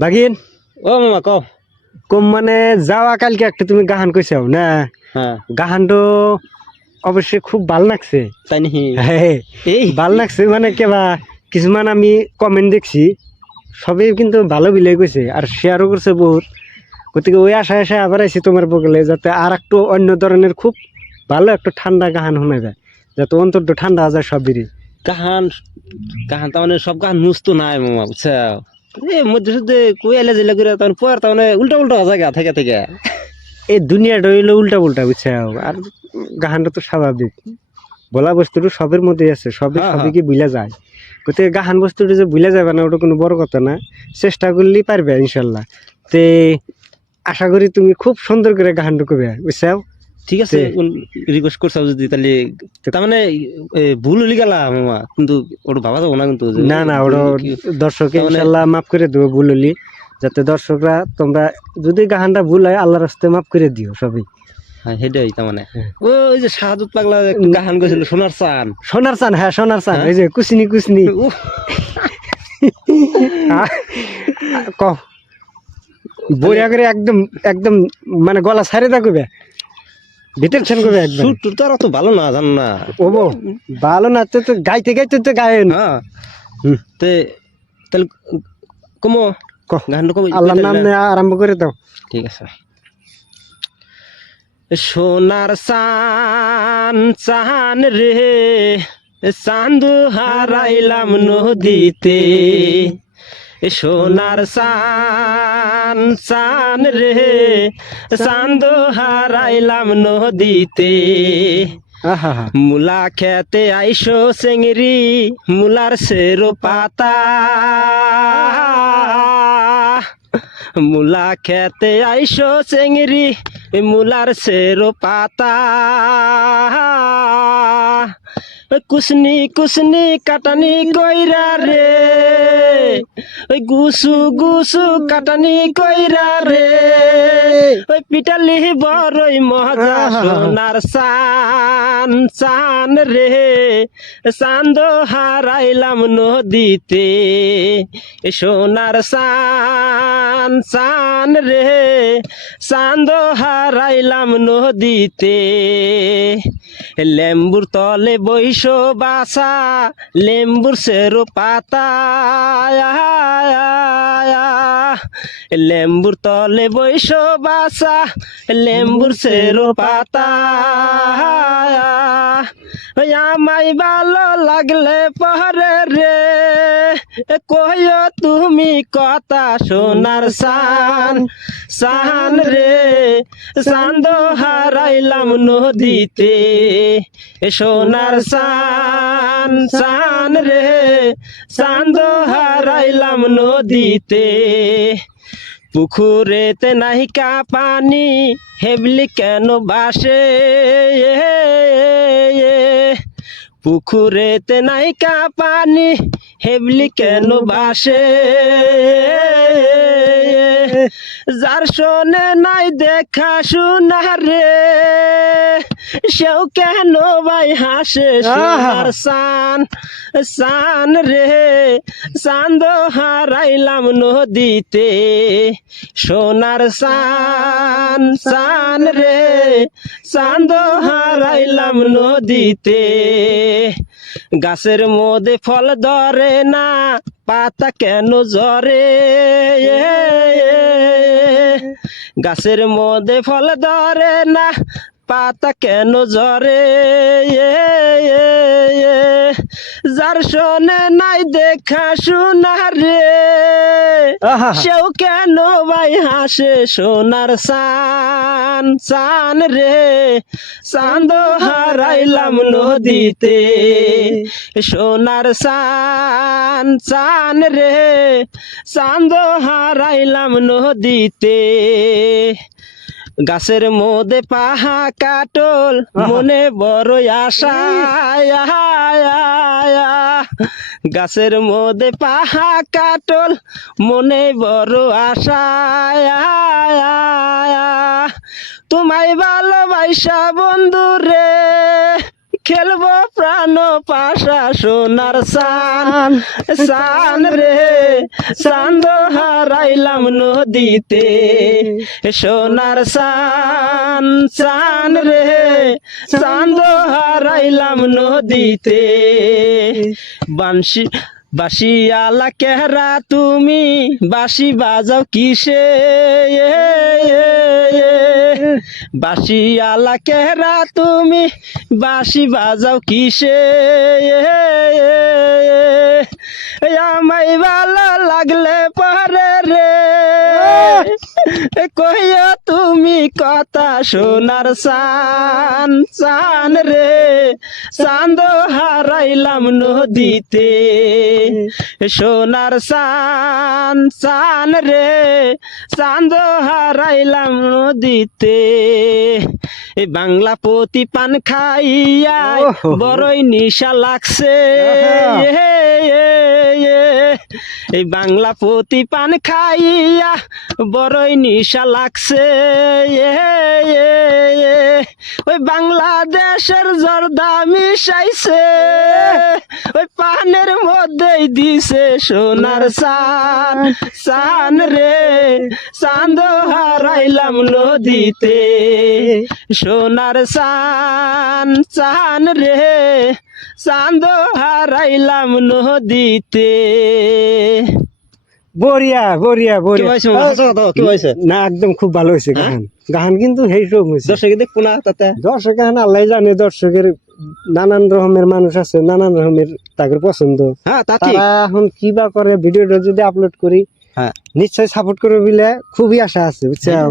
বাগিন ও মামা কও। কম মানে যাওয়া কালকে একটা তুমি গাহান কইছাও না, হ্যাঁ গাহানটো অবশ্যই খুব ভাল লাগছে। তাই নাকি? হ্যাঁ এই ভাল লাগছে মানে কেবা কিছুমান আমি কমেন্ট দেখছি, সবই কিন্তু ভালো বিলাই কইছে আর শেয়ারও করছে বহুত। গতিকে ওই আশায় আশায় আবার আইছি তোমার বগলে, যাতে আর একটু অন্য ধরনের খুব ভালো একটু ঠান্ডা গাহান শোনা যায়, যাতে অন্তরটা ঠান্ডা যায় সবেরই। কাহান কাহান তার মানে সব কাহান মুস্ত নাই মামা, বুঝছো? এই মধ্যে সুদ্ধে কই এলে যেলে করে তখন পর তার মানে উল্টা উল্টা জায়গা থেকে থেকে এই দুনিয়াটা হইলো উল্টা পুল্টা, বুঝছাও? আর গাহানটা তো স্বাভাবিক, বলা বস্তুটা সবের মধ্যেই আছে, সবই হ্যাঁ, সবই কি বুঝা যায়। গতিকে গাহান বস্তুটা যে বুঝা যাবে না ওটা কোনো বড় কথা না, চেষ্টা করলেই পারবে ইনশাল্লাহ। তে আশা করি তুমি খুব সুন্দর করে গাহানটা করবে, বুঝছাও? ঠিক আছে। রিকোয়েস্ট করছাও যদি তাহলে তার মানে ভুল হলি গেলা মামা, কিন্তু ওটা ভাবা যাবো না কিন্তু যে না না, ওটা দর্শক তার মানে ইনশাল্লাহ মাফ করে দেবো ভুল হলি, যাতে দর্শকরা তোমরা যদি গাহানটা ভুল হয় আল্লাহর রাস্তায় মাফ করে দিও সবই। হ্যাঁ হেডাই তার মানে ওই যে শাহাদুত পাগলা একটা গাহান গেছিল সোনার চান। সোনার চান, হ্যাঁ সোনার চান, হ্যাঁ? এই যে কুসনি কুসনি কহ বইয়া করে একদম একদম মানে গলা ছাড়ে থাকবে, ভিতর ছেন করবে একদম। সুর টুর তো আর অত ভালো না, জানো না? ওবো ভালো না তো, তো গাইতে গাইতে তো গায়েন। হ্যাঁ হুম, তে তাহলে কমো কহ গানটা কমো আল্লাহর নাম নিয়ে আরম্ভ করে দাও। ঠিক আছে। সোনার চান চান রে চান্দু হারাইলাম নদীতে, সোনার চান চান রে চান্দু হারাইলাম নদীতে, আহা হা, মুলা খেতে আইসো চেংড়ি মুলার সেরো পাতা, মুলা খেতে আইসো চেংড়ি মুলার সেরো পাতা, কুসনি কুসনি কাটানি কইরা রে, ওই গুসু গুসু কাটানি কইরা রে, ওই পিটালি বড়ই মজা, সোনার চান চান রে চান্দ হারাইলাম নদীতে, সোনার চান চান রে চান্দ হারাইলাম নদীতে, লেম্বুর তলে বইস বাসা লেম্বুর সেরো পাতা, লেম্বুর তলে বইস বাসা লেম্বুর সেরো পাতা, আমায় ভালো লাগলে পরে রে কইও তুমি কথা, সোনার সান সান রে চান্দ হারাইলাম নদীতে, সোনার সান সান রে চান্দ হারাইলাম নদীতে, পুকুরেতে নাহিকা পানি হেবলি কেন বাসে, পুকুরেতে নাইকা পানি হেবলি কেন বাসে, যার শোনে নাই দেখা শোনা রে সেও কেন ভাই হাসে, সোনার সান সান রে চান্দ হারাইলাম নদীতে, সোনার সান সান রে চান্দ হারাইলাম নদীতে, গাছের মধ্যে ফল ধরে না পাতা কেন ঝরে, গাছের মধ্যে ফল ধরে না পাতা কেন ঝরে, যার শোনে নাই দেখা শোনা রে সেও কেন ভাই হাসে, সোনার সান সান রে চান্দ হারাইলাম নদীতে, সোনার সান সান রে চান্দ হারাইলাম নদীতে, গাছের মধ্যে পাহা কাটল মনে বড় আশা, গাছের মধ্যে পাহা কাটল মনে বড় আশা, তোমায় ভালোবাসা বন্ধু রে খেলবো প্রাণ পাশা সোনার সান সান রে চান্দ হারাইলাম নদীতে সোনার সান সান রে চান্দ হারাইলাম নদীতে বাঁশি বাঁশিয়ালা কেহরা তুমি বাঁশি বাজাও কিসে বাঁশিয়ালা কেহরা তুমি বাঁশি বাজাও কিসে আমায় ভালো লাগলে পরে রে কইয়া তুমি কথা সোনার সান সান রে চাঁদ হারাইলাম নদীতে সোনার সান সান রে চাঁদ হারাইলাম নদীতে এই বাংলা পতি পান খাইয়া ওহো। বড়ই নিশা লাগছে এই বাংলা পতি পান খাইয়া বড়ই নিশা লাগছে ওই বাংলাদেশের জর্দা মিশাইছে ওই পানের মধ্যেই দিছে সোনার সান সান রে চাঁদ হারাইলাম নদীতে সোনার সান সান রে চাঁদ হারাইলাম নদীতে বরিয়া বরিয়া কি বরিয়া হয়েছে মামা? হাসো তো, কি হয়েছে? না একদম খুব ভালো হয়েছে হ্যাঁ? গান গান কিন্তু সেইরকম হয়েছে দর্শক দেখবো না তাতে দর্শক এখন আল্লাহ জানে দর্শকের নানান রকমের মানুষ আছে নানান রকমের তাদের পছন্দ হ্যাঁ তা ঠিক তারা এখন কি বা করে ভিডিওটা যদি আপলোড করি হ্যাঁ নিশ্চয়ই সাপোর্ট করবে বলে খুবই আশা আছে বুঝছো হ্যাঁ।